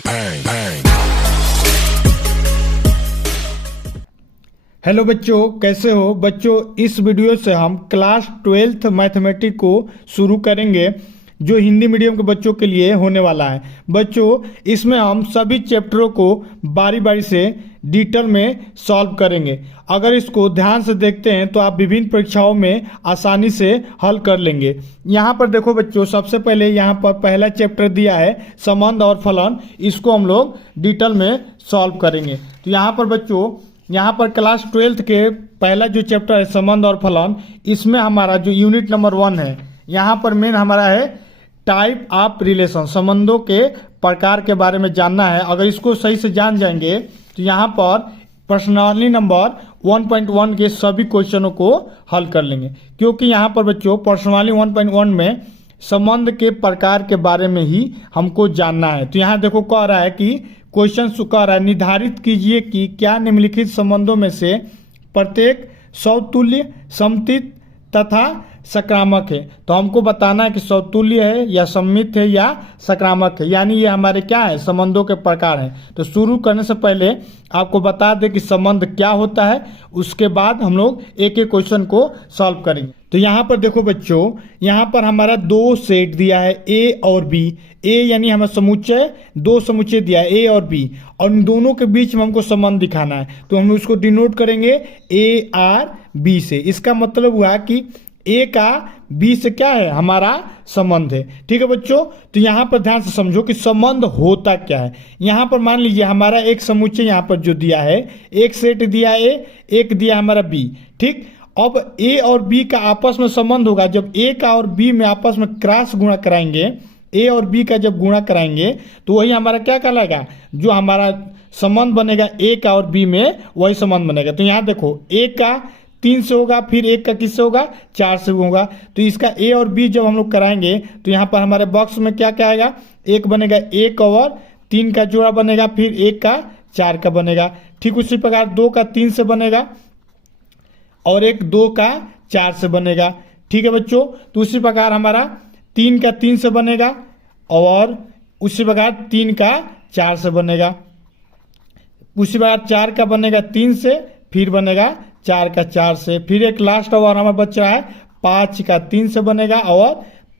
bang. Hello बच्चों, कैसे हो बच्चों। इस वीडियो से हम क्लास 12th मैथमेटिक्स को शुरू करेंगे जो हिंदी मीडियम के बच्चों के लिए होने वाला है। बच्चों, इसमें हम सभी चैप्टरों को बारी बारी से डिटेल में सॉल्व करेंगे। अगर इसको ध्यान से देखते हैं तो आप विभिन्न परीक्षाओं में आसानी से हल कर लेंगे। यहाँ पर देखो बच्चों, सबसे पहले यहाँ पर पहला चैप्टर दिया है संबंध और फलन। इसको हम लोग डिटेल में सॉल्व करेंगे। तो यहाँ पर बच्चों, यहाँ पर क्लास 12th के पहला जो चैप्टर है संबंध और फलन, इसमें हमारा जो यूनिट नंबर 1 है, यहाँ पर मेन हमारा है टाइप ऑफ रिलेशन, संबंधों के प्रकार के बारे में जानना है। अगर इसको सही से जान जाएंगे तो यहाँ पर पर्सनालिटी नंबर 1.1 के सभी क्वेश्चनों को हल कर लेंगे, क्योंकि यहाँ पर बच्चों पर्सनालिटी 1.1 में संबंध के प्रकार के बारे में ही हमको जानना है। तो यहाँ देखो कह रहा है कि क्वेश्चन कह रहा है निर्धारित कीजिए कि क्या निम्नलिखित संबंधों में से प्रत्येक समतुल्य, सममित तथा सकारात्मक है। तो हमको बताना है कि समतुल्य है या सममित है या सकारात्मक है, यानी ये हमारे क्या है, संबंधों के प्रकार हैं। तो शुरू करने से पहले आपको बता दें कि संबंध क्या होता है, उसके बाद हम लोग एक एक क्वेश्चन को सॉल्व करेंगे। तो यहाँ पर देखो बच्चों, यहाँ पर हमारा दो सेट दिया है ए और बी। ए यानी हमें समुच्चय, दो समुच्चय दिया है ए और बी, और इन दोनों के बीच में हमको संबंध दिखाना है। तो हम उसको डिनोट करेंगे ए आर बी से। इसका मतलब हुआ कि ए का बी से क्या है, हमारा संबंध है। ठीक है बच्चों, तो यहाँ पर ध्यान से समझो कि संबंध होता क्या है। यहाँ पर मान लीजिए हमारा एक समुच्चय यहाँ पर जो दिया है, एक सेट दिया है ए, एक दिया हमारा बी। ठीक, अब ए और बी का आपस में संबंध होगा जब ए का और बी में आपस में क्रॉस गुणा कराएंगे। ए और बी का जब गुणा कराएंगे तो वही हमारा क्या कहलाएगा, जो हमारा संबंध बनेगा ए का और बी में, वही संबंध बनेगा। तो यहाँ देखो ए का 3 से होगा, फिर एक का किससे होगा, 4 से होगा। तो इसका ए और बी जब हम लोग कराएंगे तो यहाँ पर हमारे बॉक्स में क्या क्या आएगा, एक बनेगा 1 और 3 का जोड़ा बनेगा, फिर 1 का 4 का बनेगा। ठीक उसी प्रकार 2 का 3 से बनेगा और एक 2 का 4 से बनेगा। ठीक है बच्चों, तो उसी प्रकार हमारा 3 का 3 से बनेगा और उसी प्रकार 3 का 4 से बनेगा। उसी प्रकार 4 का बनेगा 3 से, फिर बनेगा 4 का 4 से, फिर एक लास्ट और हमारा बच रहा है 5 का 3 से बनेगा और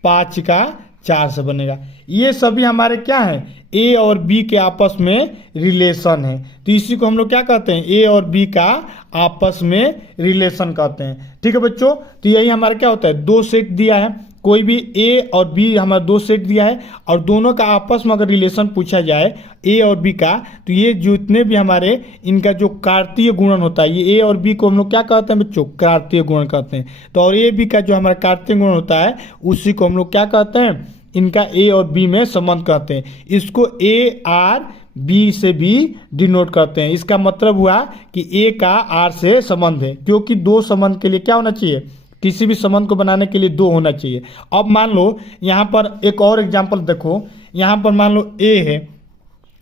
5 का 4 से बनेगा। ये सभी हमारे क्या हैं, ए और बी के आपस में रिलेशन है। तो इसी को हम लोग क्या कहते हैं, ए और बी का आपस में रिलेशन कहते हैं। ठीक है बच्चों, तो यही हमारा क्या होता है, दो सेट दिया है, कोई भी ए और बी हमारा दो सेट दिया है, और दोनों का आपस में अगर रिलेशन पूछा जाए ए और बी का, तो ये जितने भी हमारे इनका जो कार्तीय गुणन होता है, ये ए और बी को हम लोग क्या कहते हैं बच्चों, कार्तीय गुणन कहते हैं। तो और ए बी का जो हमारा कार्तीय गुणन होता है उसी को हम लोग क्या कहते हैं, इनका ए और बी में संबंध कहते हैं। इसको ए आर बी से भी डिनोट करते हैं। इसका मतलब हुआ कि ए का आर से संबंध है, क्योंकि दो संबंध के लिए क्या होना चाहिए, किसी भी संबंध को बनाने के लिए दो होना चाहिए। अब मान लो यहाँ पर एक और एग्जांपल देखो, यहाँ पर मान लो ए है,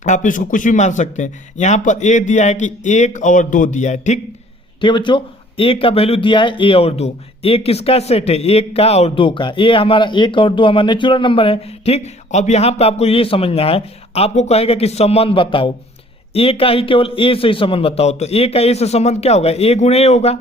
आप इसको कुछ भी मान सकते हैं। यहाँ पर ए दिया है कि 1 और 2 दिया है। ठीक ठीक है बच्चों, ए का वैल्यू दिया है ए और 2। ए किसका सेट है, 1 का और 2 का। ए हमारा 1 और 2 हमारा नेचुरल नंबर है। ठीक, अब यहाँ पे आपको ये समझना है, आपको कहेगा कि संबंध बताओ, ए का ही केवल ए से ही संबंध बताओ। तो ए का ए से संबंध क्या होगा, ए गुणे ए होगा,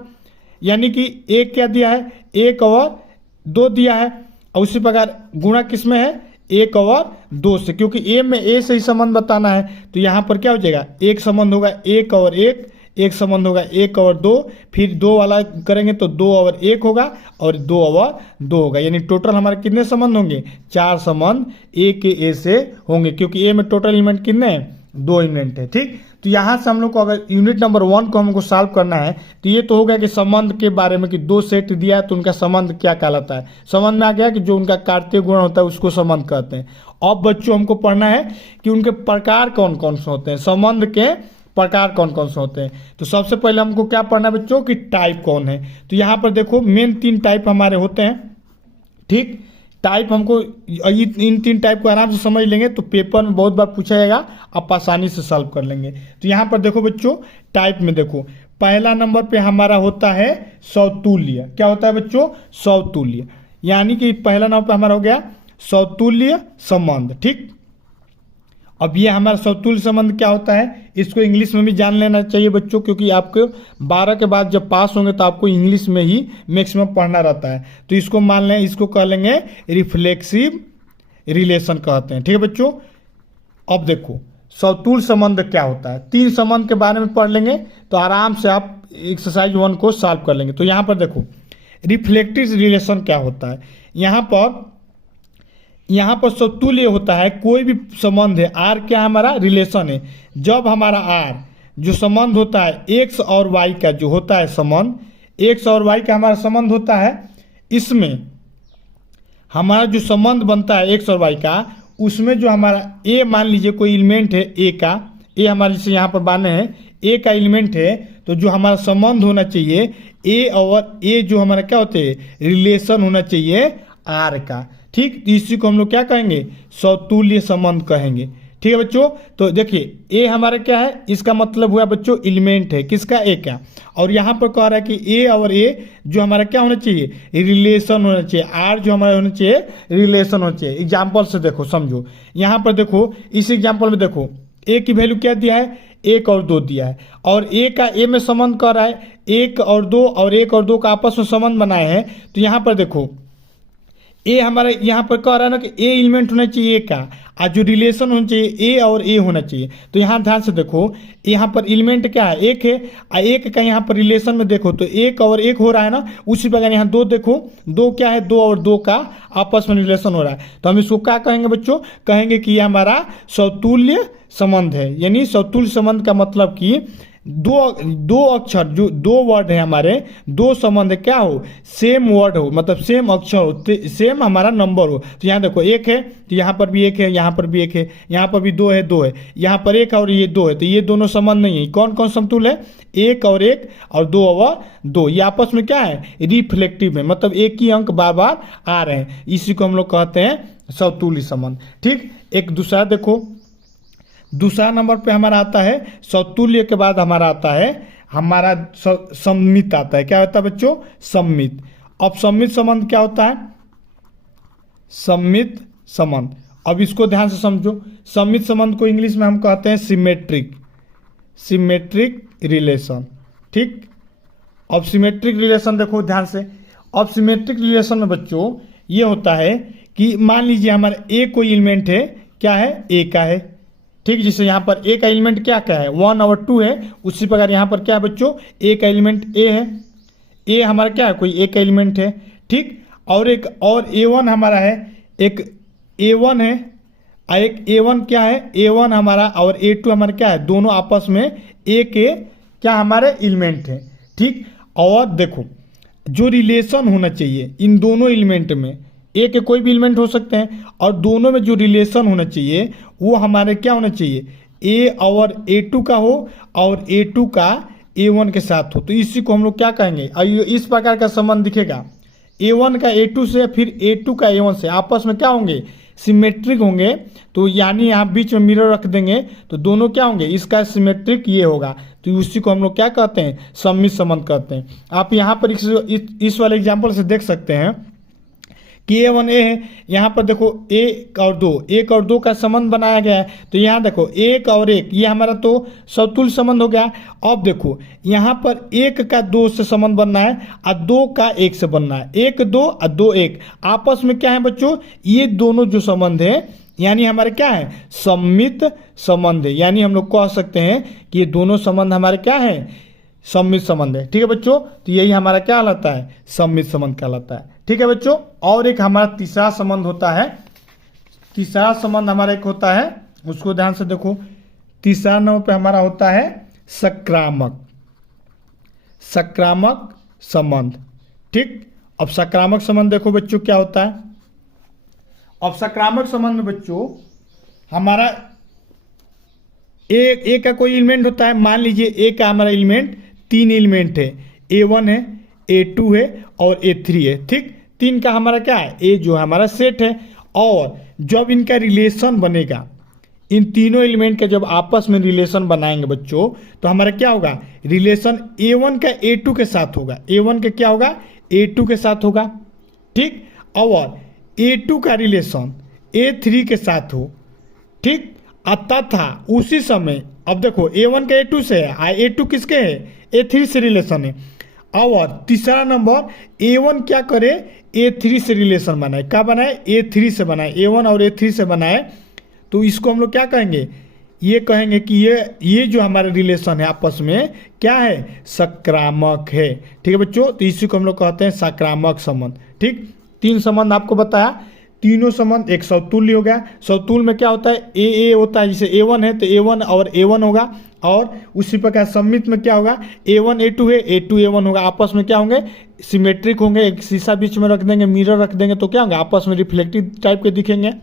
यानी कि ए क्या दिया है, 1 और 2 दिया है, और उसी प्रकार गुणा किस में है, 1 और 2 से, क्योंकि ए में ए से ही संबंध बताना है। तो यहाँ पर क्या हो जाएगा, एक संबंध होगा 1 और 1, एक संबंध होगा 1 और 2, फिर 2 वाला करेंगे तो 2 और 1 होगा और 2 और 2 होगा, यानी टोटल हमारे कितने संबंध होंगे, 4 संबंध ए के ए से होंगे, क्योंकि ए में टोटल एलिमेंट कितने हैं, 2 एलिमेंट है। ठीक, तो यहाँ से हम लोग को अगर यूनिट नंबर 1 को हमको सॉल्व करना है तो ये तो हो गया कि संबंध के बारे में, कि दो सेट दिया है तो उनका संबंध क्या कहलाता है। संबंध में आ गया कि जो उनका कार्तीय गुण होता है उसको संबंध कहते हैं। अब बच्चों हमको पढ़ना है कि उनके प्रकार कौन कौन से होते हैं, संबंध के प्रकार कौन कौन से होते हैं। तो सबसे पहले हमको क्या पढ़ना है बच्चों, कि टाइप कौन है। तो यहाँ पर देखो मेन 3 टाइप हमारे होते हैं। ठीक, टाइप हमको इन 3 टाइप को आराम से समझ लेंगे तो पेपर में बहुत बार पूछा जाएगा, आप आसानी से सॉल्व कर लेंगे। तो यहाँ पर देखो बच्चों, टाइप में देखो पहला नंबर पे हमारा होता है समतुल्य। क्या होता है बच्चों, समतुल्य, यानी कि पहला नंबर पे हमारा हो गया समतुल्य संबंध। ठीक, अब ये हमारा समतुल्य संबंध क्या होता है, इसको इंग्लिश में भी जान लेना चाहिए बच्चों, क्योंकि आपको 12 के बाद जब पास होंगे तो आपको इंग्लिश में ही मैक्सिमम पढ़ना रहता है। तो इसको मान लें, इसको कह लेंगे रिफ्लेक्सिव रिलेशन कहते हैं। ठीक है बच्चों, अब देखो समतुल्य संबंध क्या होता है। 3 संबंध के बारे में पढ़ लेंगे तो आराम से आप एक्सरसाइज 1 को सॉल्व कर लेंगे। तो यहाँ पर देखो रिफ्लेक्टिव रिलेशन क्या होता है। यहाँ पर समतुल्य होता है कोई भी संबंध है, आर क्या है हमारा रिलेशन है। जब हमारा आर जो संबंध होता है एक्स और वाई का जो होता है संबंध, एक्स और वाई का हमारा संबंध होता है, इसमें हमारा जो संबंध बनता है एक्स और वाई का, उसमें जो हमारा ए मान लीजिए कोई एलिमेंट है ए का, ए हमारे जैसे यहाँ पर बाने हैं ए का एलिमेंट है, तो जो हमारा संबंध होना चाहिए ए और ए जो हमारा क्या होते हैं रिलेशन होना चाहिए आर का। ठीक, तो इसी को हम लोग क्या कहेंगे समतुल्य संबंध कहेंगे। ठीक है बच्चों, तो देखिए ए हमारा क्या है, इसका मतलब हुआ बच्चों एलिमेंट है किसका ए का, और यहाँ पर कह रहा है कि ए और ए जो हमारा क्या होना चाहिए रिलेशन होना चाहिए, आर जो हमारा होना चाहिए रिलेशन होना चाहिए। एग्जाम्पल से देखो समझो, यहाँ पर देखो इस एग्जाम्पल में देखो ए की वैल्यू क्या दिया है 1 और 2 दिया है, और ए का ए में संबंध कर रहा है 1 और 2 और 1 और 2 का आपस में संबंध बनाए हैं। तो यहाँ पर देखो ए हमारा यहाँ पर कह रहा है ना कि ए एलिमेंट होना चाहिए ए का, और जो रिलेशन होना चाहिए ए और ए होना चाहिए। तो यहाँ ध्यान से देखो यहाँ पर एलिमेंट क्या है एक है, और एक का यहाँ पर रिलेशन में देखो तो 1 और 1 हो रहा है ना, उसी प्रकार यहाँ 2 देखो 2 क्या है 2 और 2 का आपस में रिलेशन हो रहा है। तो हम इसको क्या कहेंगे बच्चों, कहेंगे कि ये हमारा समतुल्य संबंध है। यानी समतुल्य संबंध का मतलब कि दो अक्षर जो 2 वर्ड है हमारे, 2 संबंध क्या हो सेम वर्ड हो, मतलब सेम अक्षर हो, सेम हमारा नंबर हो। तो यहाँ देखो 1 है तो यहाँ पर भी 1 है, यहाँ पर भी 1 है, यहाँ पर भी 2 है 2 है, यहाँ पर 1 और ये 2 है, तो ये दोनों संबंध नहीं है। कौन कौन समतुल्य है 1 और 1 और 2 और 2, ये आपस में क्या है रिफ्लेक्टिव है, मतलब एक ही अंक बार बार आ रहे हैं, इसी को हम लोग कहते हैं समतुल्य संबंध। ठीक, एक दूसरा देखो, दूसरा नंबर पे हमारा आता है समतुल्य के बाद हमारा आता है हमारा सममित आता है। क्या होता है बच्चों सममित। अब सममित संबंध क्या होता है, सममित संबंध, अब इसको ध्यान से समझो। सममित संबंध को इंग्लिश में हम कहते हैं सिमेट्रिक रिलेशन। ठीक, अब सिमेट्रिक रिलेशन देखो ध्यान से। अब सिमेट्रिक रिलेशन में बच्चों ये होता है कि मान लीजिए हमारा ए कोई एलिमेंट है, क्या है ए का है। ठीक, जैसे यहाँ पर ए का एलिमेंट क्या है 1 और 2 है, उसी प्रकार यहाँ पर क्या है बच्चों ए का एलिमेंट ए है, ए हमारा क्या है कोई ए का एलिमेंट है। ठीक, और एक और A1 हमारा है, एक A1 है और एक A1 क्या है A1 हमारा और A2 हमारा क्या है, दोनों आपस में ए के क्या हमारे एलिमेंट है। ठीक, और देखो जो रिलेशन होना चाहिए इन दोनों एलिमेंट में, ए के कोई भी एलिमेंट हो सकते हैं, और दोनों में जो रिलेशन होना चाहिए वो हमारे क्या होना चाहिए ए और A2 का हो और A2 का A1 के साथ हो। तो इसी को हम लोग क्या कहेंगे, इस प्रकार का संबंध दिखेगा A1 का A2 से फिर A2 का A1 से आपस में क्या होंगे सिमेट्रिक होंगे। तो यानी यहाँ बीच में मिरर रख देंगे तो दोनों क्या होंगे इसका सिमेट्रिक ये होगा, तो उसी को हम लोग क्या कहते हैं सममित संबंध कहते हैं। आप यहाँ पर इस वाले एग्जाम्पल से देख सकते हैं कि A1 ए है, यहाँ पर देखो 1 और 2 का संबंध बनाया गया है। तो यहाँ देखो 1 और 1 ये हमारा तो समतुल्य संबंध हो गया। अब देखो यहाँ पर 1 का 2 से संबंध बनना है और 2 का 1 से बनना है, 1 2 और 2 1 आपस में क्या है बच्चों ये दोनों जो संबंध है यानी हमारे क्या है सममित संबंध है। यानी हम लोग कह सकते हैं कि ये दोनों संबंध हमारे क्या है सममित संबंध है। ठीक है बच्चों, तो यही हमारा क्या कहलाता है सममित संबंध कहलाता है। ठीक है बच्चों, और एक हमारा तीसरा संबंध होता है, तीसरा संबंध हमारा एक होता है उसको ध्यान से देखो। तीसरा नंबर पे हमारा होता है सक्रामक संबंध। ठीक, अब सक्रामक संबंध देखो बच्चों क्या होता है। अब सक्रामक संबंध में बच्चों हमारा ए का कोई एलिमेंट होता है, मान लीजिए ए का हमारा एलिमेंट 3 एलिमेंट है, A1 है A2 है और A3 है। ठीक, 3 का हमारा क्या है ए जो हमारा सेट है, और जब इनका रिलेशन बनेगा इन तीनों एलिमेंट का जब आपस में रिलेशन बनाएंगे बच्चों तो हमारा क्या होगा रिलेशन A1 का A2 के साथ होगा, A1 का क्या होगा A2 के साथ होगा। ठीक, और A2 का रिलेशन A3 के साथ हो, ठीक, तथा उसी समय अब देखो A1 का A2 से है, A2 किसके है, A3 से रिलेशन है। और तीसरा नंबर A1 क्या करे, A3 से रिलेशन बनाए, क्या बनाए, A3 से बनाए, A1 और A3 से बनाए, तो इसको हम लोग क्या कहेंगे, ये कहेंगे कि ये जो हमारे रिलेशन है आपस में क्या है, सकारात्मक है। ठीक है बच्चों, तो इसी को हम लोग कहते हैं सकारात्मक संबंध। ठीक, 3 संबंध आपको बताया, तीनों संबंध एक समतुल्य हो गया। समतुल्य में क्या होता है, ए होता है, जैसे A1 है तो A1 और A1 होगा, और उसी प्रकार सममित में क्या होगा, A1 A2 है, A2 A1 होगा, आपस में क्या होंगे, सिमेट्रिक होंगे। एक शीशा बीच में रख देंगे, मिरर रख देंगे, तो क्या होंगे, आपस में रिफ्लेक्टिव टाइप के दिखेंगे।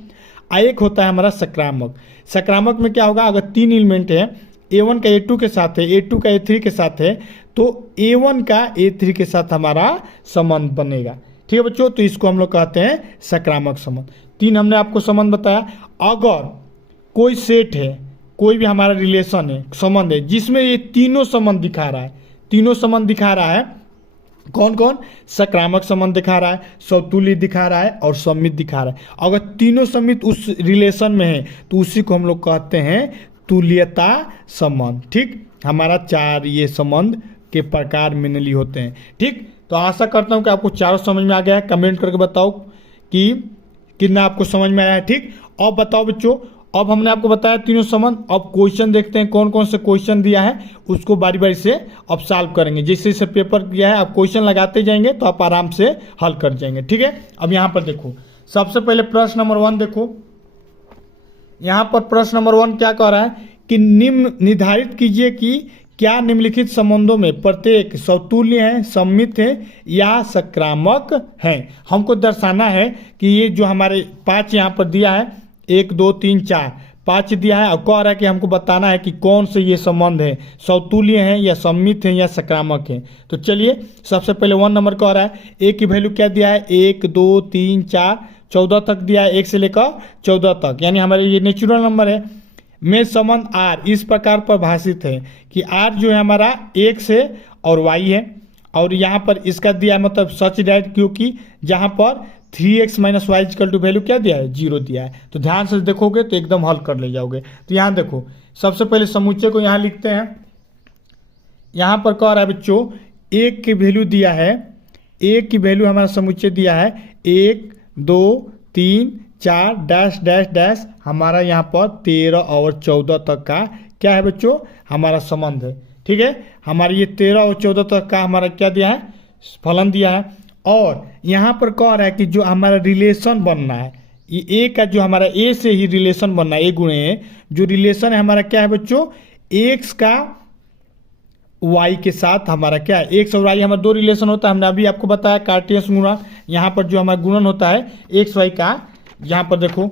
एक होता है हमारा सकारात्मक। सकारात्मक में क्या होगा, अगर 3 एलिमेंट है, A1 का A2 के साथ है, A2 का A3 के साथ है, तो A1 का A3 के साथ हमारा संबंध बनेगा। ठीक है बच्चों, तो इसको हम लोग कहते हैं सकारात्मक संबंध। 3 हमने आपको संबंध बताया। अगर कोई सेट है, कोई भी हमारा रिलेशन है, संबंध है, जिसमें ये तीनों संबंध दिखा रहा है, तीनों संबंध दिखा रहा है, कौन कौन, सकारात्मक संबंध दिखा रहा है, समतुल्य दिखा रहा है और सममित दिखा रहा है। अगर तीनों सममित उस रिलेशन में है तो उसी को हम लोग कहते हैं तुल्यता संबंध। ठीक, हमारा 4 ये संबंध के प्रकार मेनली होते हैं। ठीक, तो आशा करता हूं कि आपको चारों समझ में आ गया है। कमेंट करके बताओ कि कितना आपको समझ में आया है। ठीक, अब बताओ बच्चों, अब हमने आपको बताया तीनों संबंध। अब क्वेश्चन देखते हैं, कौन कौन से क्वेश्चन दिया है, उसको बारी बारी से अब सॉल्व करेंगे। जैसे जैसे पेपर दिया है आप क्वेश्चन लगाते जाएंगे तो आप आराम से हल कर जाएंगे। ठीक है, अब यहाँ पर देखो, सबसे पहले प्रश्न नंबर 1 देखो। यहाँ पर प्रश्न नंबर 1 क्या कह रहा है कि निम्न निर्धारित कीजिए कि क्या निम्नलिखित संबंधों में प्रत्येक समतुल्य है, सममित है या सकारात्मक है। हमको दर्शाना है कि ये जो हमारे 5 यहाँ पर दिया है, 1 2 3 4 5 दिया है, और कह रहा है कि हमको बताना है कि कौन से ये संबंध है, समतुल्य है या सममित है या सकारात्मक है। तो चलिए सबसे पहले 1 नंबर कह रहा है, ए की वैल्यू क्या दिया है, 1 2 3 4 14 तक दिया है, 1 से लेकर 14 तक, यानी हमारे ये नेचुरल नंबर है। में संबंध R इस प्रकार परिभाषित है कि R जो है हमारा X है और Y है, और यहाँ पर इसका दिया है मतलब सच दैट, क्योंकि जहाँ पर 3x - y equal to value क्या दिया है, 0 दिया है। तो ध्यान से देखोगे तो एकदम हल कर ले जाओगे। तो यहाँ देखो, सबसे पहले समुच्चय को यहाँ लिखते हैं। यहाँ पर कह रहा है बच्चों, A की वैल्यू दिया है, A की वैल्यू हमारा समुच्चय दिया है 1 2 3 4 डैश डैश डैश, हमारा यहाँ पर 13 और 14 तक का क्या है बच्चों, हमारा संबंध है। ठीक है, हमारे ये 13 और 14 तक का हमारा क्या दिया है, फलन दिया है। और यहाँ पर कह रहा है कि जो हमारा रिलेशन बनना है, ये ए का जो हमारा ए से ही रिलेशन बनना है, ए गुणे ए, जो रिलेशन है हमारा क्या है बच्चों, एक्स का वाई के साथ हमारा क्या है, एक्स और वाई हमारा 2 रिलेशन होता है। हमने अभी आपको बताया कार्टेशियन गुणन, यहाँ पर जो हमारा गुणन होता है एक्स वाई का, यहाँ पर देखो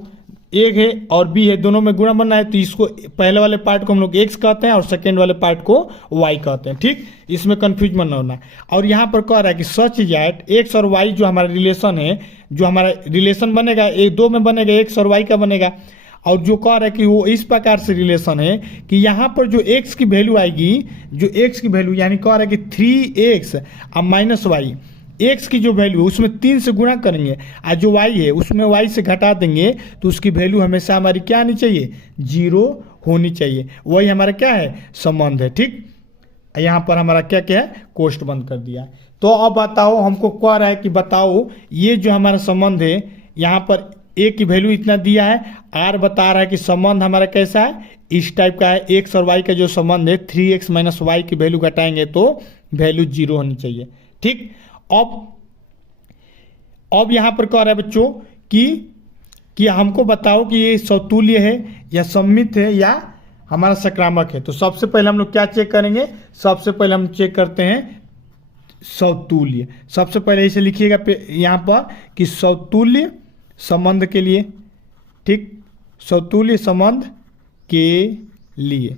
एक है और बी है, दोनों में गुणा बनना है, तो इसको पहले वाले पार्ट को हम लोग एक्स कहते हैं और सेकेंड वाले पार्ट को वाई कहते हैं। ठीक, इसमें कंफ्यूज मत होना। और यहाँ पर कह रहा है कि सच दैट एक्स और वाई जो हमारा रिलेशन है, जो हमारा रिलेशन बनेगा, एक 2 में बनेगा, एक्स और वाई का बनेगा। और जो कह रहा है कि वो इस प्रकार से रिलेशन है कि यहाँ पर जो एक्स की वैल्यू आएगी, जो एक्स की वैल्यू यानी कह रहा है कि 3x और माइनस वाई, एक्स की जो वैल्यू उसमें 3 से गुणा करेंगे, और जो वाई है उसमें वाई से घटा देंगे, तो उसकी वैल्यू हमेशा हमारी क्या आनी चाहिए, 0 होनी चाहिए। वही हमारा क्या है, संबंध है। ठीक, यहाँ पर हमारा क्या क्या है, कोष्ठ बंद कर दिया। तो अब बताओ, हमको कह रहा है कि बताओ ये जो हमारा संबंध है, यहाँ पर ए की वैल्यू इतना दिया है, आर बता रहा है कि संबंध हमारा कैसा है, इस टाइप का है। एक्स और वाई का जो संबंध है 3x - y की वैल्यू घटाएंगे तो वैल्यू 0 होनी चाहिए। ठीक, अब यहाँ पर कह रहा है बच्चों कि हमको बताओ कि ये समतुल्य है या सममित है या हमारा सकारात्मक है। तो सबसे पहले हम लोग क्या चेक करेंगे, सबसे पहले हम चेक करते हैं समतुल्य। सबसे पहले इसे लिखिएगा यहाँ पर कि समतुल्य संबंध के लिए, ठीक, समतुल्य संबंध के लिए।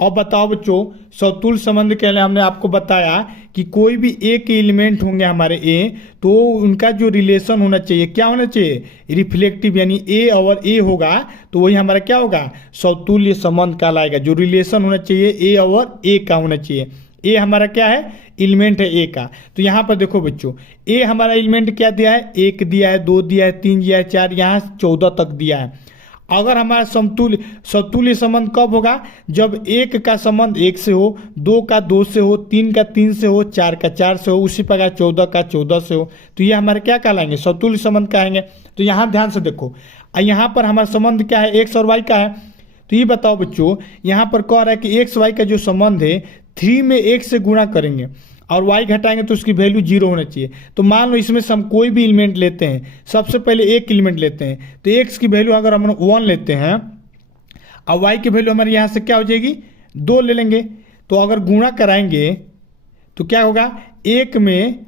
अब बताओ बच्चों, समतुल्य संबंध के लिए हमने आपको बताया कि कोई भी ए के एलिमेंट होंगे हमारे ए, तो उनका जो रिलेशन होना चाहिए, क्या होना चाहिए, रिफ्लेक्टिव, यानी ए और ए होगा तो वही हमारा क्या होगा, समतुल्य संबंध कहलाएगा। जो रिलेशन होना चाहिए ए और ए का होना चाहिए। ए हमारा क्या है, एलिमेंट है ए का। तो यहाँ पर देखो बच्चों, ए हमारा एलिमेंट क्या दिया है, 1 दिया है, 2 दिया है, 3 दिया है, 4, यहाँ 14 तक दिया है। अगर हमारा समतुल्य संबंध कब होगा, जब 1 का संबंध 1 से हो, 2 का 2 से हो, 3 का 3 से हो, 4 का 4 से हो, उसी प्रकार 14 का 14 से हो, तो ये हमारे क्या कहलाएंगे, समतुल्य संबंध कहेंगे। तो यहाँ ध्यान से देखो, यहाँ पर हमारा संबंध क्या है, एक्स और वाई का है। तो ये बताओ बच्चों, यहाँ पर कह रहा है कि एक्स वाई का जो संबंध है 3 में 1 से गुणा करेंगे और y घटाएंगे तो उसकी वैल्यू 0 होना चाहिए। तो मान लो इसमें से हम कोई भी एलिमेंट लेते हैं, सबसे पहले एक एलिमेंट लेते हैं, तो x की वैल्यू अगर हम 1 लेते हैं और y की वैल्यू हमारे यहाँ से क्या हो जाएगी, 2 ले लेंगे। तो अगर गुणा कराएंगे तो क्या होगा, एक में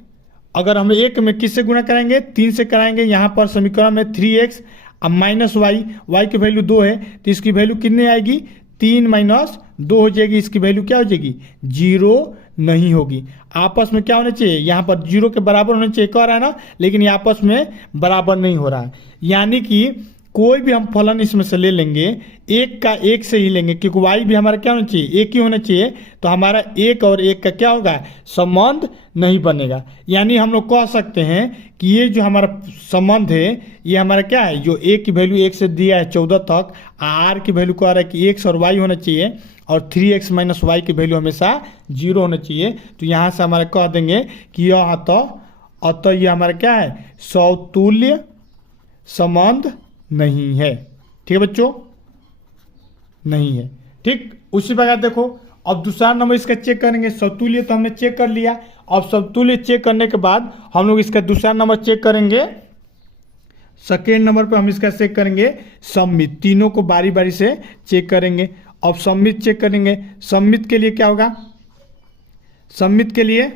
अगर हम एक में किससे गुणा कराएंगे, 3 से कराएंगे। यहाँ पर समीकरण में 3x अब माइनस y की वैल्यू 2 है तो इसकी वैल्यू कितनी आएगी, 3 माइनस 2 हो जाएगी। इसकी वैल्यू क्या हो जाएगी, 0 नहीं होगी। आपस में क्या होना चाहिए, यहाँ पर 0 के बराबर होना चाहिए, कह रहा है ना, लेकिन ये आपस में बराबर नहीं हो रहा है। यानी कि कोई भी हम फलन इसमें से ले लेंगे, 1 का 1 से ही लेंगे, क्योंकि y भी हमारा क्या होना चाहिए, 1 ही होना चाहिए। तो हमारा 1 और 1 का क्या होगा, संबंध नहीं बनेगा। यानी हम लोग कह सकते हैं कि ये जो हमारा संबंध है ये हमारा क्या है, जो a की वैल्यू 1 से दिया है 14 तक, r की वैल्यू कह रहा है कि x और y होना चाहिए और 3x माइनस वाई की वैल्यू हमेशा 0 होना चाहिए। तो यहाँ से हमारा कह देंगे कि यह अतः ये हमारा क्या है, समतुल्य संबंध नहीं है। ठीक है बच्चों, नहीं है। ठीक, उसी प्रकार देखो अब दूसरा नंबर इसका चेक करेंगे। समतुल्य तो हमने चेक कर लिया, अब समतुल्य चेक करने के बाद हम लोग इसका दूसरा नंबर चेक करेंगे। सेकेंड नंबर पर हम इसका चेक करेंगे सममित। तीनों को बारी बारी से चेक करेंगे। अब सममित चेक करेंगे। सममित के लिए क्या होगा, सममित के लिए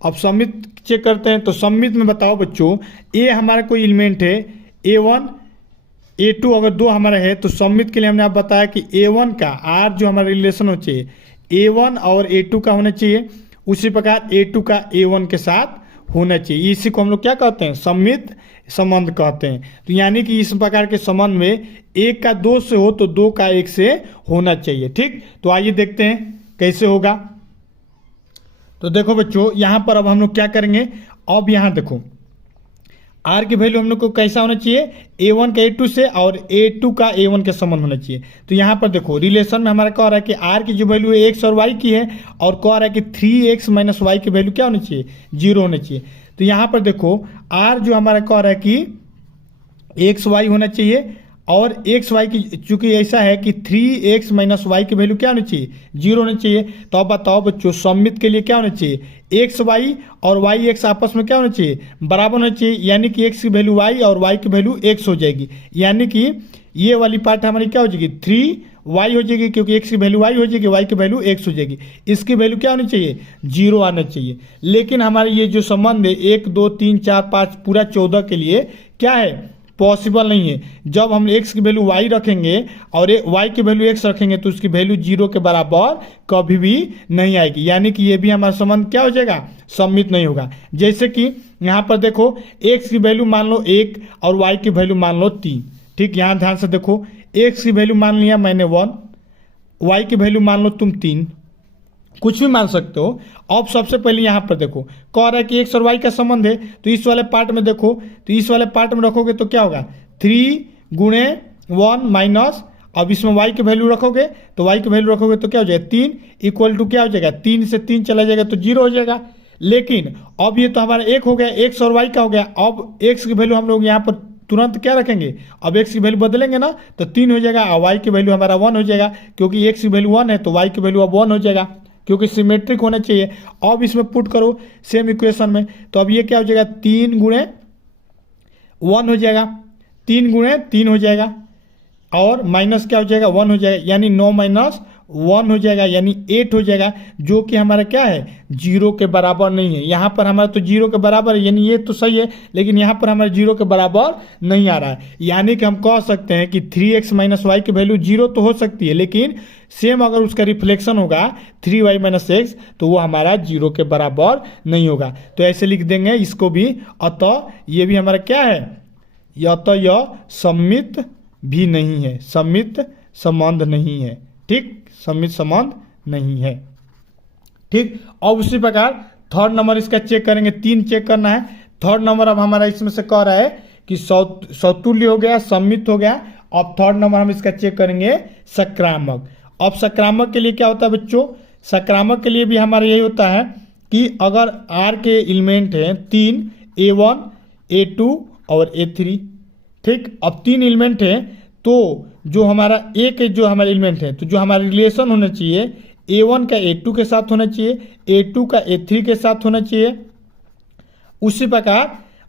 अब सममित चेक करते हैं। तो सममित में बताओ बच्चों, ए हमारा कोई एलिमेंट है, A1 A2 अगर 2 हमारा है तो सममित के लिए हमने आप बताया कि A1 का R जो हमारा रिलेशन होना चाहिए A1 और A2 का होना चाहिए, उसी प्रकार A2 का A1 के साथ होना चाहिए। इसी को हम लोग क्या कहते हैं, सममित संबंध कहते हैं। तो यानी कि इस प्रकार के संबंध में 1 का 2 से हो तो 2 का 1 से होना चाहिए। ठीक, तो आइए देखते हैं कैसे होगा। तो देखो बच्चों, यहाँ पर अब हम लोग क्या करेंगे, अब यहाँ देखो R की वैल्यू हम लोग को कैसा होना चाहिए, A1 का A2 से और A2 का A1 के संबंध होना चाहिए। तो यहाँ पर देखो रिलेशन में हमारा कह रहा है कि R की जो वैल्यू है x और y की है और कह रहा है कि 3x माइनस वाई की वैल्यू क्या होनी चाहिए, 0 होना चाहिए। तो यहाँ पर देखो R जो हमारा कह रहा है कि x y होना चाहिए और x y की चूंकि ऐसा है कि 3x माइनस वाई की वैल्यू क्या होनी चाहिए, 0 होनी चाहिए। तो अब बताओ बच्चों, सममित के लिए क्या होना चाहिए, x y और y x आपस में क्या होना चाहिए, बराबर होना चाहिए। यानी कि x की वैल्यू y और y की वैल्यू x हो जाएगी। यानी कि ये वाली पार्ट हमारी क्या हो जाएगी, 3y हो जाएगी, क्योंकि x की वैल्यू y हो जाएगी, y की वैल्यू x हो जाएगी। इसकी वैल्यू क्या होनी चाहिए, 0 आना चाहिए। लेकिन हमारे ये जो संबंध है 1 2 3 4 5 पूरा 14 के लिए क्या है, पॉसिबल नहीं है। जब हम x की वैल्यू y रखेंगे और y की वैल्यू x रखेंगे तो उसकी वैल्यू 0 के बराबर कभी भी नहीं आएगी। यानी कि ये भी हमारा संबंध क्या हो जाएगा, सममित नहीं होगा। जैसे कि यहाँ पर देखो x की वैल्यू मान लो 1 और y की वैल्यू मान लो 3। ठीक, यहाँ ध्यान से देखो, x की वैल्यू मान लिया मैंने 1, y की वैल्यू मान लो तुम 3, कुछ भी मान सकते हो। अब सबसे पहले यहाँ पर देखो कह रहा है कि x और y का संबंध है, तो इस वाले पार्ट में देखो, तो इस वाले पार्ट में रखोगे तो क्या होगा, 3 गुणे 1 माइनस, अब इसमें y की वैल्यू रखोगे तो y की वैल्यू रखोगे तो क्या हो जाएगा, 3 इक्वल टू क्या हो जाएगा, 3 से 3 चला जाएगा तो 0 हो जाएगा। लेकिन अब ये तो हमारा 1 हो गया, x और y का हो गया। अब x की वैल्यू हम लोग यहाँ पर तुरंत क्या रखेंगे, अब x की वैल्यू बदलेंगे ना तो 3 हो जाएगा और y की वैल्यू हमारा 1 हो जाएगा, क्योंकि x की वैल्यू 1 है तो y की वैल्यू अब 1 हो जाएगा, क्योंकि सिमेट्रिक होना चाहिए। अब इसमें पुट करो सेम इक्वेशन में, तो अब ये क्या हो जाएगा, 3 गुणे 1 हो जाएगा, 3 गुणे 3 हो जाएगा और माइनस क्या हो जाएगा, 1 हो जाएगा, यानी 9 माइनस 1 हो जाएगा, यानी 8 हो जाएगा, जो कि हमारा क्या है, 0 के बराबर नहीं है। यहाँ पर हमारा तो 0 के बराबर है, यानी ये तो सही है, लेकिन यहाँ पर हमारे 0 के बराबर नहीं आ रहा है। यानी कि हम कह सकते हैं कि 3x माइनस वाई की वैल्यू 0 तो हो सकती है, लेकिन सेम अगर उसका रिफ्लेक्शन होगा 3y माइनस एक्स तो वो हमारा 0 के बराबर नहीं होगा। तो ऐसे लिख देंगे इसको भी, अतः ये भी हमारा क्या है, अतः यह सममित भी नहीं है, सममित संबंध नहीं है। ठीक, सममित संबंध नहीं है। ठीक। और उसी प्रकार थर्ड नंबर इसका चेक करेंगे, 3 चेक करना है। थर्ड नंबर अब हमारा इसमें से कह रहा है कि सौतुल्य हो गया, सम्मित हो गया। अब थर्ड नंबर हम इसका चेक करेंगे सक्रामक। अब सक्रामक के लिए क्या होता है बच्चों, सक्रामक के लिए भी हमारा यही होता है कि अगर R के एलिमेंट हैं 3, A1, A2 और A3, ठीक। अब 3 एलिमेंट हैं तो जो हमारा एक जो हमारे एलिमेंट है तो जो हमारा रिलेशन होना चाहिए A1 का A2 के साथ होना चाहिए, A2 का A3 के साथ होना चाहिए। उसी प्रकार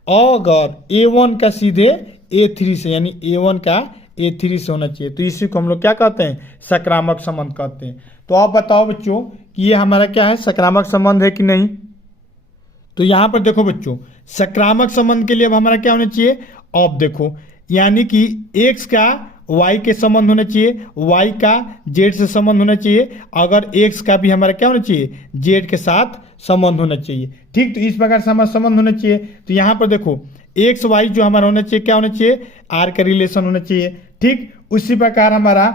अगर A1 का सीधे A3 से यानी A1 का A3 से होना चाहिए, तो इसी को हम लोग क्या कहते हैं, सक्रामक संबंध कहते हैं। तो आप बताओ बच्चों कि ये हमारा क्या है, सक्रामक संबंध है कि नहीं। तो यहाँ पर देखो बच्चों, सक्रामक संबंध के लिए अब हमारा क्या होना चाहिए, अब देखो यानी कि x का y के संबंध होना चाहिए, y का z से संबंध होना चाहिए, अगर x का भी हमारा क्या होना चाहिए, z के साथ संबंध होना चाहिए। ठीक, तो इस प्रकार से हमारा संबंध होना चाहिए। तो यहाँ पर देखो एक्स वाई जो हमारा होना चाहिए, क्या होना चाहिए, आर का रिलेशन होना चाहिए। ठीक, उसी प्रकार हमारा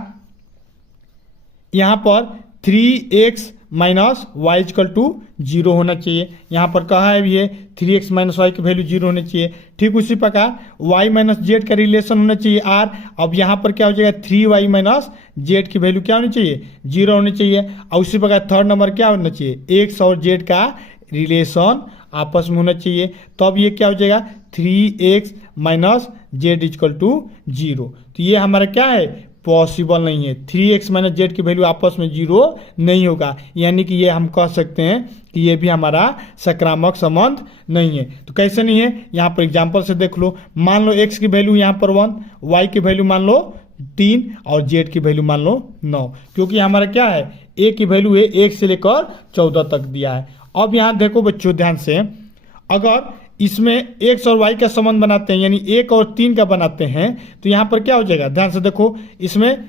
यहाँ पर 3x minus Y equal to 0 होना चाहिए। यहाँ पर कहा है भी है 3x माइनस वाई की वैल्यू 0 होनी चाहिए। ठीक, उसी प्रकार y माइनस जेड का रिलेशन होना चाहिए r। अब यहाँ पर क्या हो जाएगा, 3y माइनस जेड की वैल्यू क्या होनी चाहिए, 0 होनी चाहिए। और उसी प्रकार थर्ड नंबर क्या होना चाहिए, x और z का रिलेशन आपस में होना चाहिए। तो अब ये क्या हो जाएगा, 3x minus Z equal to 0। तो ये हमारा क्या है, पॉसिबल नहीं है। 3x माइनस जेड की वैल्यू आपस में 0 नहीं होगा, यानी कि ये हम कह सकते हैं कि ये भी हमारा सक्रामक संबंध नहीं है। तो कैसे नहीं है, यहाँ पर एग्जांपल से देख लो। मान लो x की वैल्यू यहाँ पर 1, y की वैल्यू मान लो 3 और z की वैल्यू मान लो 9, क्योंकि हमारा क्या है, a की वैल्यू है 1 से लेकर 14 तक दिया है। अब यहाँ देखो बच्चों ध्यान से, अगर इसमें x और y का संबंध बनाते हैं यानी 1 और 3 का बनाते हैं, तो यहाँ पर क्या हो जाएगा, ध्यान से देखो, इसमें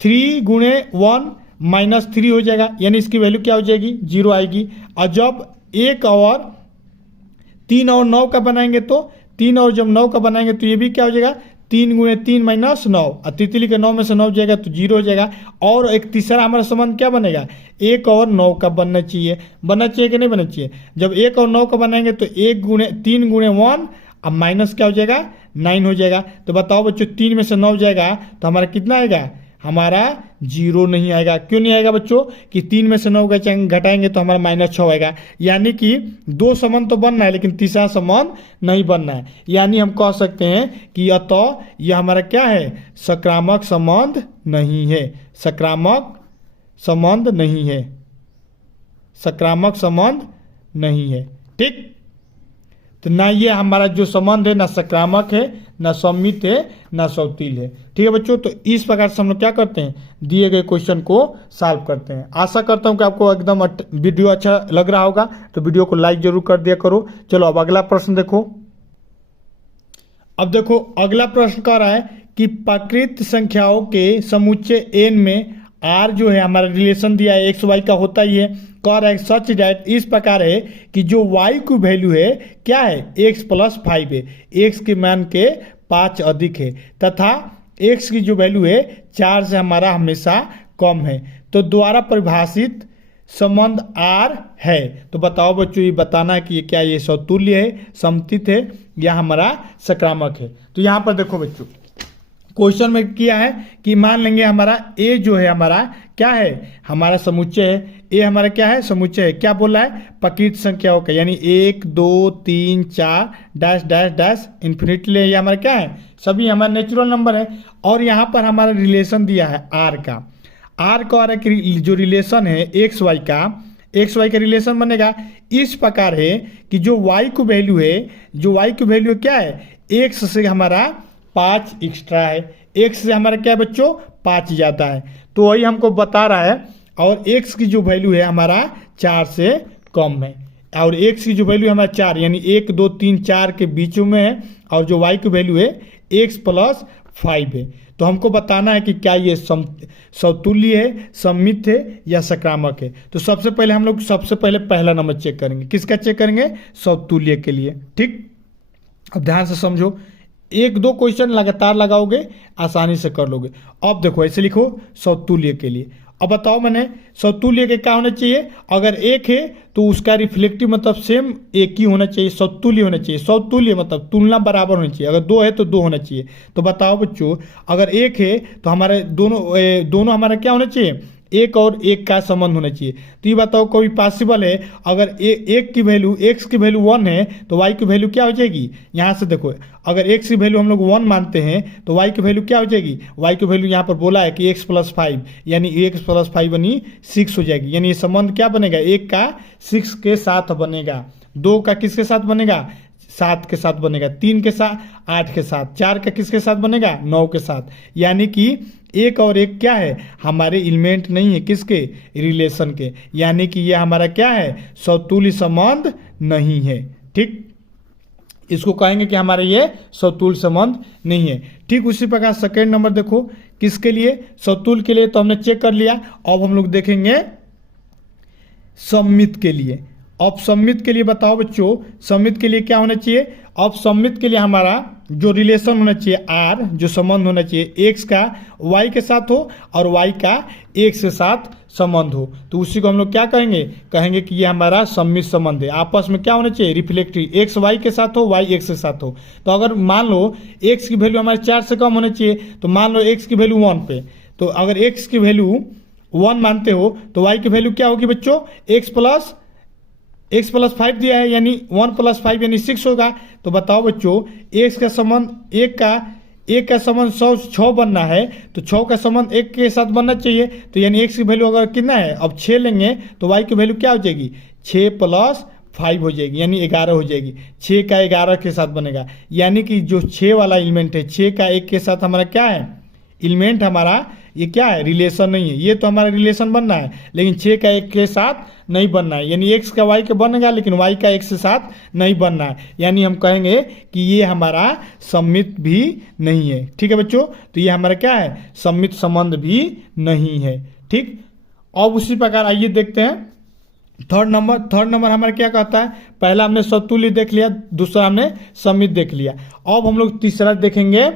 3 गुणे 1 माइनस 3 हो जाएगा, यानी इसकी वैल्यू क्या हो जाएगी, 0 आएगी। और जब 1 और 3 और 9 का बनाएंगे तो 3 और जब 9 का बनाएंगे तो ये भी क्या हो जाएगा, 3 गुणे 3 माइनस 9, और तितली के 9 में से 9 जाएगा तो 0 हो जाएगा। और एक तीसरा हमारा संबंध क्या बनेगा, 1 और 9 का बनना चाहिए कि नहीं बनना चाहिए। जब 1 और 9 का बनाएंगे तो 3 गुणे 1 अब माइनस क्या हो जाएगा, 9 हो जाएगा। तो बताओ बच्चों, 3 में से 9 जाएगा तो हमारा कितना आएगा, हमारा 0 नहीं आएगा। क्यों नहीं आएगा बच्चों, कि 3 में से 9 घटाएंगे तो हमारा -6 आएगा। यानी कि 2 संबंध तो बनना है लेकिन तीसरा संबंध नहीं बनना है। यानी हम कह सकते हैं कि अतः यह हमारा क्या है, सक्रामक संबंध नहीं है, सक्रामक संबंध नहीं है, सक्रामक संबंध नहीं है। ठीक, तो ना ये हमारा जो संबंध है ना सक्रामक है, ना सम्मित है, ना सौतिल है। ठीक है बच्चों, तो इस प्रकार से हम लोग क्या करते हैं, दिए गए क्वेश्चन को सॉल्व करते हैं। आशा करता हूं कि आपको एकदम वीडियो अच्छा लग रहा होगा, तो वीडियो को लाइक जरूर कर दिया करो। चलो अब अगला प्रश्न देखो। अब देखो अगला प्रश्न कह रहा है कि प्राकृत संख्याओं के समुच्चय n में r जो है हमारा रिलेशन दिया है एक्स वाई का होता ही है। कह रहा है सच डैट, इस प्रकार है कि जो y की वैल्यू है क्या है, x प्लस 5 है, x के मान के 5 अधिक है, तथा x की जो वैल्यू है 4 से हमारा हमेशा कम है। तो द्वारा परिभाषित संबंध r है। तो बताओ बच्चों, ये बताना है कि ये क्या, ये सौतुल्य है, समतित है, या हमारा सक्रामक है। तो यहाँ पर देखो बच्चों, क्वेश्चन में किया है कि मान लेंगे हमारा a जो है हमारा क्या है, हमारा समुच्चय है। a हमारा क्या है, समुच्चय है। क्या बोला है, प्राकृत संख्याओं का, यानी 1 2 3 4 डैश डैश डैश इन्फिनिटली, ये हमारा क्या है, सभी हमारा नेचुरल नंबर है। और यहाँ पर हमारा रिलेशन दिया है r का। r का और जो रिलेशन है एक्स वाई का रिलेशन बनेगा इस प्रकार है कि जो y की वैल्यू है, जो y की वैल्यू क्या है, x से हमारा 5 एक्स्ट्रा है, x से हमारा क्या है बच्चों, 5 ज़्यादा है। तो वही हमको बता रहा है। और x की जो वैल्यू है हमारा 4 से कम है, और x की जो वैल्यू है हमारा 4 यानी 1 2 3 4 के बीच में है, और जो y की वैल्यू है x प्लस 5 है। तो हमको बताना है कि क्या ये सौतुल्य है, सम्मित है, या सक्रामक है। तो सबसे पहले हम लोग पहला नंबर चेक करेंगे। किसका चेक करेंगे, सौतुल्य के लिए। ठीक, अब ध्यान से समझो, 1 2 क्वेश्चन लगातार लगाओगे आसानी से कर लोगे। अब देखो ऐसे लिखो सौतुल्य के लिए। अब बताओ मैंने समतुल्य के क्या होना चाहिए, अगर एक है तो उसका रिफ्लेक्टिव मतलब सेम एक ही होना चाहिए, समतुल्य होना चाहिए। समतुल्य मतलब तुलना बराबर होनी चाहिए, अगर दो है तो दो होना चाहिए। तो बताओ बच्चों, अगर एक है तो हमारे दोनों हमारा क्या होना चाहिए, एक और एक का संबंध होना चाहिए। तो ये बताओ कोई पॉसिबल है, अगर एक की वैल्यू एक्स की वैल्यू 1 है तो वाई की वैल्यू क्या हो जाएगी, यहाँ से देखो अगर एक्स की वैल्यू हम लोग 1 मानते हैं तो वाई की वैल्यू क्या हो जाएगी, वाई की वैल्यू यहाँ पर बोला है कि एक्स प्लस 5 यानी एक्स प्लस 5 बनी 6 हो जाएगी। यानी ये संबंध क्या बनेगा, एक का 6 के साथ बनेगा, दो का किसके साथ बनेगा, 7 के साथ बनेगा, 3 के साथ 8 के साथ, 4 का किसके साथ बनेगा, 9 के साथ। यानी कि एक और एक क्या है, हमारे एलिमेंट नहीं है, किसके, रिलेशन के। यानी कि ये हमारा क्या है, समतुल्य संबंध नहीं है। ठीक, इसको कहेंगे कि हमारे ये समतुल्य संबंध नहीं है। ठीक उसी प्रकार सेकेंड नंबर देखो, किसके लिए, समतुल्य के लिए तो हमने चेक कर लिया। अब हम लोग देखेंगे सममित के लिए। अब सममित के लिए बताओ बच्चों, सममित के लिए क्या होना चाहिए, अब सममित के लिए हमारा जो रिलेशन होना चाहिए आर, जो संबंध होना चाहिए एक्स का वाई के साथ हो और वाई का एक्स के साथ संबंध हो, तो उसी को हम लोग क्या कहेंगे, कहेंगे कि ये हमारा सममित संबंध है। आपस में क्या होना चाहिए, रिफ्लेक्टिव, एक्स वाई के साथ हो, वाई एक्स के साथ हो। तो अगर मान लो एक्स की वैल्यू हमारे 4 से कम होना चाहिए, तो मान लो एक्स की वैल्यू 1 पे, तो अगर एक्स की वैल्यू 1 मानते हो तो वाई की वैल्यू क्या होगी बच्चों, एक्स प्लस 5 दिया है, यानी 1 + 5 यानी 6 होगा। तो बताओ बच्चों, एक्स का संबंध एक का संबंध 6 बनना है, तो 6 का संबंध एक के साथ बनना चाहिए। तो यानी एक्स की वैल्यू अगर कितना है, अब 6 लेंगे तो वाई की वैल्यू क्या हो जाएगी, 6 + 5 हो जाएगी, यानी 11 हो जाएगी। 6 का 11 के साथ बनेगा, यानी कि जो 6 वाला एलिमेंट है, 6 का 1 के साथ हमारा क्या है, एलिमेंट हमारा ये क्या है, रिलेशन नहीं है। ये तो हमारा रिलेशन बनना है, लेकिन 6 का 1 के साथ नहीं बनना है, यानी एक्स का वाई के बनेगा लेकिन वाई का एक्स के साथ नहीं बनना है। यानी हम कहेंगे कि ये हमारा सममित भी नहीं है। ठीक है बच्चों, तो ये हमारा क्या है, सममित संबंध भी नहीं है। ठीक, अब उसी प्रकार आइए देखते हैं थर्ड नंबर हमारा क्या कहता है। पहला हमने समतुल्य देख लिया, दूसरा हमने सममित देख लिया। अब हम लोग तीसरा देखेंगे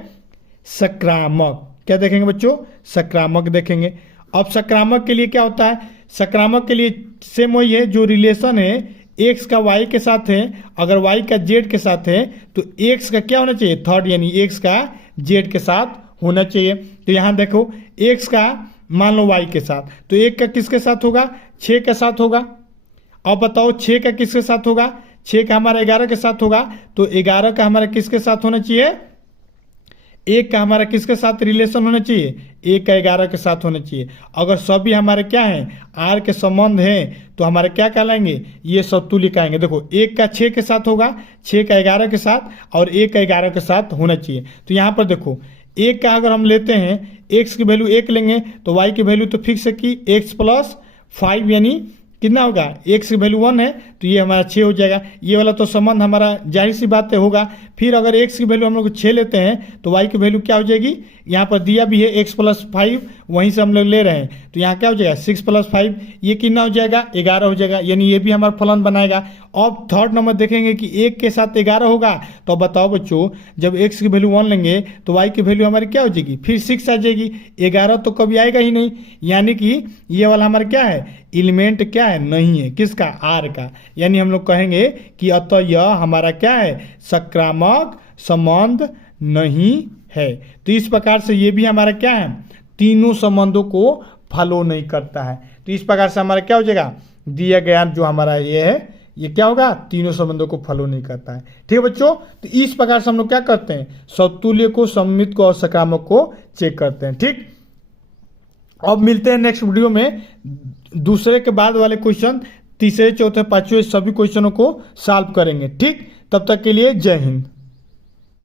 सकारात्मक। क्या देखेंगे बच्चों, सकारात्मक देखेंगे। अब सकारात्मक के लिए क्या होता है, सकारात्मक के लिए सेम वही है, जो रिलेशन है एक्स का वाई के साथ है, अगर वाई का जेड के साथ है तो एक्स का क्या होना चाहिए, थर्ड, यानी एक्स का जेड के साथ होना चाहिए। तो यहाँ देखो एक्स का मान लो वाई के साथ, तो एक का किसके साथ होगा, 6 के साथ होगा। अब बताओ 6 का किसके साथ होगा, 6 का हमारा 11 के साथ होगा। तो 11 का हमारा किसके साथ होना चाहिए, एक का हमारा किसके साथ रिलेशन होना चाहिए, एक का 11 के साथ होना चाहिए। अगर सभी हमारे क्या हैं, आर के संबंध हैं, तो हमारे क्या कहलाएंगे, ये समतुल्य कहेंगे। देखो एक का 6 के साथ होगा, 6 का 11 के साथ, और एक का 11 के साथ होना चाहिए। तो यहाँ पर देखो एक का अगर हम लेते हैं, एक्स की वैल्यू 1 लेंगे तो वाई की वैल्यू तो फिक्स है कि एक्स + 5 यानी कितना होगा, एक्स की वैल्यू 1 है तो ये हमारा 6 हो जाएगा। ये वाला तो संबंध हमारा जाहिर सी बात है होगा। फिर अगर एक्स की वैल्यू हम लोग 6 लेते हैं तो वाई की वैल्यू क्या हो जाएगी, यहाँ पर दिया भी है एक्स + 5, वहीं से हम लोग ले रहे हैं, तो यहाँ क्या हो जाएगा 6 + 5, ये कितना हो जाएगा, 11 हो जाएगा, यानी ये भी हमारा फलन बनाएगा। अब थर्ड नंबर देखेंगे कि एक के साथ 11 होगा। तो बताओ बच्चों, जब एक्स की वैल्यू 1 लेंगे तो वाई की वैल्यू हमारी क्या हो जाएगी, फिर 6 आ जाएगी, 11 तो कभी आएगा ही नहीं। यानी कि ये वाला हमारा क्या है, एलिमेंट क्या है, नहीं है, किसका, आर का। यानी हम लोग कहेंगे कि अतः यह हमारा क्या है, सकारात्मक संबंध नहीं है। तो इस प्रकार से ये भी हमारा क्या है, तीनों संबंधों को फॉलो नहीं करता है। तो इस प्रकार से हमारा क्या हो जाएगा, दिया गया जो हमारा ये है, ये क्या होगा, तीनों संबंधों को फॉलो नहीं करता है। ठीक है बच्चों, तो इस प्रकार से हम लोग क्या करते हैं, समतुल्य को, सममित को और सकारात्मक को चेक करते हैं। ठीक, अब मिलते हैं नेक्स्ट वीडियो में, दूसरे के बाद वाले क्वेश्चन, तीसरे चौथे पांचवें सभी क्वेश्चनों को सॉल्व करेंगे। ठीक, तब तक के लिए जय हिंद।